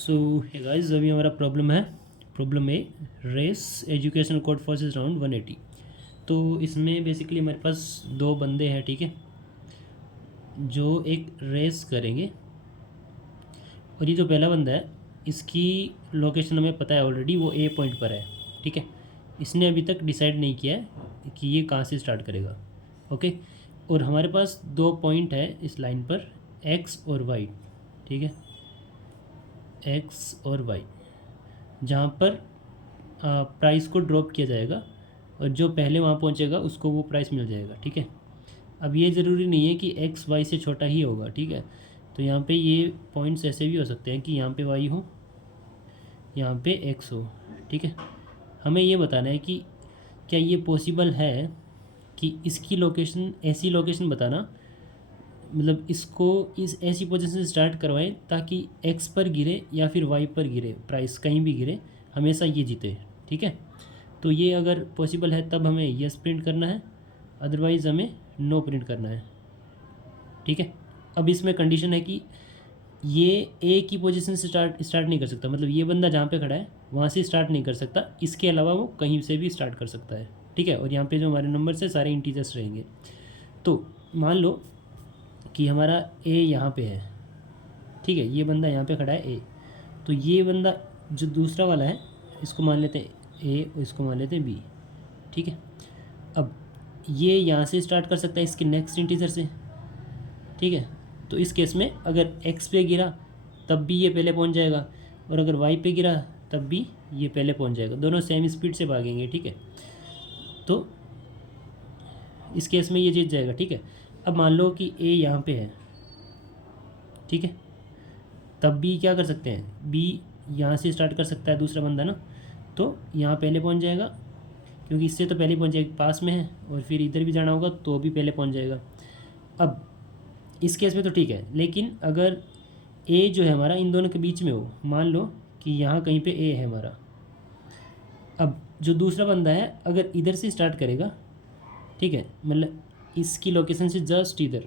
सो हे guys, अभी हमारा problem A race educational Codeforces round 180। तो इसमें बेसिकली हमारे पास दो बंदे हैं, ठीक है, जो एक रेस करेंगे। और ये जो पहला बंदा है, इसकी लोकेशन हमें पता है ऑलरेडी, वो ए पॉइंट पर है, ठीक है। इसने अभी तक डिसाइड नहीं किया है कि ये कहाँ से स्टार्ट करेगा, ओके। और हमारे पास दो पॉइंट है इस लाइन पर, एक्स और वाई, ठीक है, एक्स और वाई, जहाँ पर प्राइस को ड्रॉप किया जाएगा और जो पहले वहाँ पहुँचेगा उसको वो प्राइस मिल जाएगा, ठीक है। अब ये ज़रूरी नहीं है कि एक्स वाई से छोटा ही होगा, ठीक है। तो यहाँ पे ये पॉइंट्स ऐसे भी हो सकते हैं कि यहाँ पे वाई हो, यहाँ पे एक्स हो, ठीक है। हमें ये बताना है कि क्या ये पॉसिबल है कि इसकी लोकेशन, ऐसी लोकेशन बताना, मतलब इसको इस ऐसी पोजीशन से स्टार्ट करवाएं ताकि एक्स पर गिरे या फिर वाई पर गिरे, प्राइस कहीं भी गिरे, हमेशा ये जीते, ठीक है। तो ये अगर पॉसिबल है तब हमें यस प्रिंट करना है, अदरवाइज़ हमें नो प्रिंट करना है, ठीक है। अब इसमें कंडीशन है कि ये ए की पोजीशन से स्टार्ट नहीं कर सकता, मतलब ये बंदा जहाँ पे खड़ा है वहाँ से स्टार्ट नहीं कर सकता, इसके अलावा वो कहीं से भी स्टार्ट कर सकता है, ठीक है। और यहाँ पे जो हमारे नंबर्स है सारे इंटीजर्स रहेंगे। तो मान लो कि हमारा ए यहाँ पे है, ठीक है, ये बंदा यहाँ पे खड़ा है ए। तो ये बंदा जो दूसरा वाला है, इसको मान लेते हैं ए और इसको मान लेते हैं बी, ठीक है। अब ये यहाँ से स्टार्ट कर सकता है इसके नेक्स्ट इंटीजर से, ठीक है। तो इस केस में अगर एक्स पे गिरा तब भी ये पहले पहुँच जाएगा, और अगर वाई पे गिरा तब भी ये पहले पहुँच जाएगा, दोनों सेम स्पीड से भागेंगे, ठीक है। तो इस केस में ये जीत जाएगा, ठीक है। अब मान लो कि ए यहाँ पे है, ठीक है, तब बी क्या कर सकते हैं, बी यहाँ से स्टार्ट कर सकता है दूसरा बंदा ना, तो यहाँ पहले पहुँच जाएगा क्योंकि इससे तो पहले पहुँच जाएगा, पास में है, और फिर इधर भी जाना होगा तो भी पहले पहुँच जाएगा। अब इस केस में तो ठीक है, लेकिन अगर ए जो है हमारा इन दोनों के बीच में हो, मान लो कि यहाँ कहीं पे ए है हमारा, अब जो दूसरा बंदा है अगर इधर से स्टार्ट करेगा, ठीक है, मतलब इसकी लोकेशन से जस्ट इधर,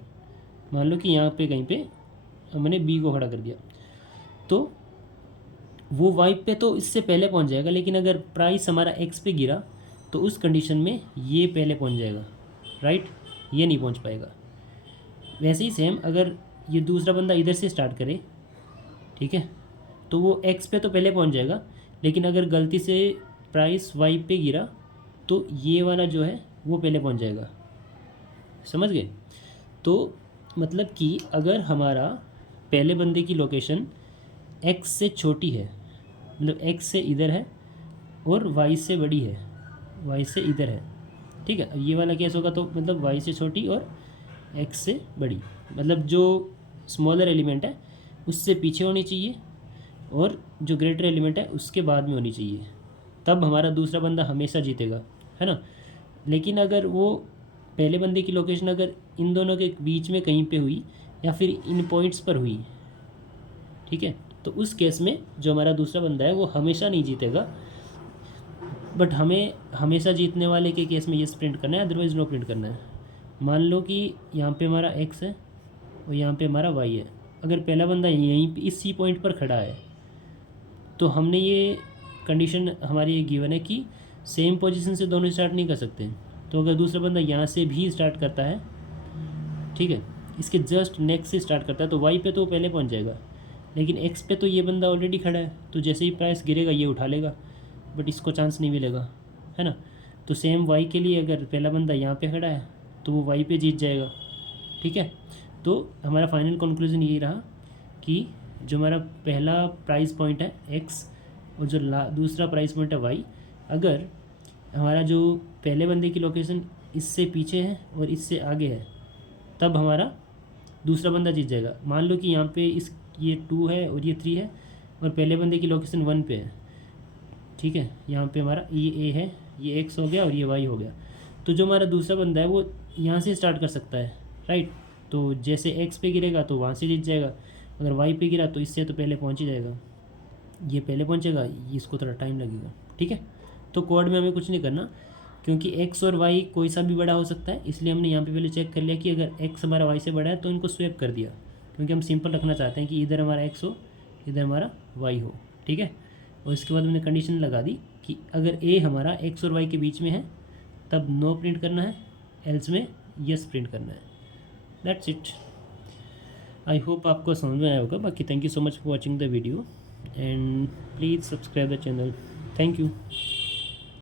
मान लो कि यहाँ पे कहीं पे हमने बी को खड़ा कर दिया, तो वो वाई पे तो इससे पहले पहुंच जाएगा, लेकिन अगर प्राइस हमारा एक्स पे गिरा तो उस कंडीशन में ये पहले पहुंच जाएगा, राइट, ये नहीं पहुंच पाएगा। वैसे ही सेम अगर ये दूसरा बंदा इधर से स्टार्ट करे, ठीक है, तो वो एक्स पे तो पहले पहुंच जाएगा, लेकिन अगर गलती से प्राइस वाई पे गिरा तो ये वाला जो है वो पहले पहुंच जाएगा, समझ गए। तो मतलब कि अगर हमारा पहले बंदे की लोकेशन एक्स से छोटी है, मतलब एक्स से इधर है और वाई से बड़ी है, वाई से इधर है, ठीक है। अब ये वाला केस होगा तो मतलब वाई से छोटी और एक्स से बड़ी, मतलब जो स्मॉलर एलिमेंट है उससे पीछे होनी चाहिए और जो ग्रेटर एलिमेंट है उसके बाद में होनी चाहिए, तब हमारा दूसरा बंदा हमेशा जीतेगा, है ना। लेकिन अगर वो पहले बंदे की लोकेशन अगर इन दोनों के बीच में कहीं पे हुई या फिर इन पॉइंट्स पर हुई, ठीक है, तो उस केस में जो हमारा दूसरा बंदा है वो हमेशा नहीं जीतेगा, बट हमें हमेशा जीतने वाले के केस में ये प्रिंट करना है, अदरवाइज़ नो प्रिंट करना है। मान लो कि यहाँ पे हमारा एक्स है और यहाँ पे हमारा वाई है, अगर पहला बंदा यहीं पे इसी पॉइंट पर खड़ा है तो हमने ये कंडीशन हमारी ये गिवन है कि सेम पोजीशन से दोनों स्टार्ट नहीं कर सकते। तो अगर दूसरा बंदा यहाँ से भी स्टार्ट करता है, ठीक है, इसके जस्ट नेक्स्ट से स्टार्ट करता है, तो वाई पे तो पहले पहुँच जाएगा, लेकिन एक्स पे तो ये बंदा ऑलरेडी खड़ा है, तो जैसे ही प्राइस गिरेगा ये उठा लेगा, बट इसको चांस नहीं मिलेगा, है ना। तो सेम वाई के लिए अगर पहला बंदा यहाँ पे खड़ा है तो वो वाई पे जीत जाएगा, ठीक है। तो हमारा फाइनल कंक्लूजन यही रहा कि जो हमारा पहला प्राइस पॉइंट है एक्स और जो दूसरा प्राइस पॉइंट है वाई, अगर हमारा जो पहले बंदे की लोकेशन इससे पीछे है और इससे आगे है तब हमारा दूसरा बंदा जीत जाएगा। मान लो कि यहाँ पे ये 2 है और ये 3 है और पहले बंदे की लोकेशन 1 पे है, ठीक है, यहाँ पे हमारा ये ए है, ये एक्स हो गया और ये वाई हो गया। तो जो हमारा दूसरा बंदा है वो यहाँ से स्टार्ट कर सकता है, राइट। तो जैसे एक्स पे गिरेगा तो वहाँ से जीत जाएगा, अगर वाई पे गिरा तो इससे तो पहले पहुँच ही जाएगा, ये पहले पहुँचेगा, इसको थोड़ा टाइम लगेगा, ठीक है। तो कोड में हमें कुछ नहीं करना क्योंकि एक्स और वाई कोई सा भी बड़ा हो सकता है, इसलिए हमने यहाँ पे पहले चेक कर लिया कि अगर एक्स हमारा वाई से बड़ा है तो इनको स्वैप कर दिया, क्योंकि हम सिंपल रखना चाहते हैं कि इधर हमारा एक्स हो इधर हमारा वाई हो, ठीक है। और इसके बाद मैंने कंडीशन लगा दी कि अगर ए हमारा एक्स और वाई के बीच में है तब नो प्रिंट करना है, एल्स में यस प्रिंट करना है। That's it. आई होप आपको समझ में आया होगा। बाकी thank you so much for watching the video and please subscribe the channel. Thank you.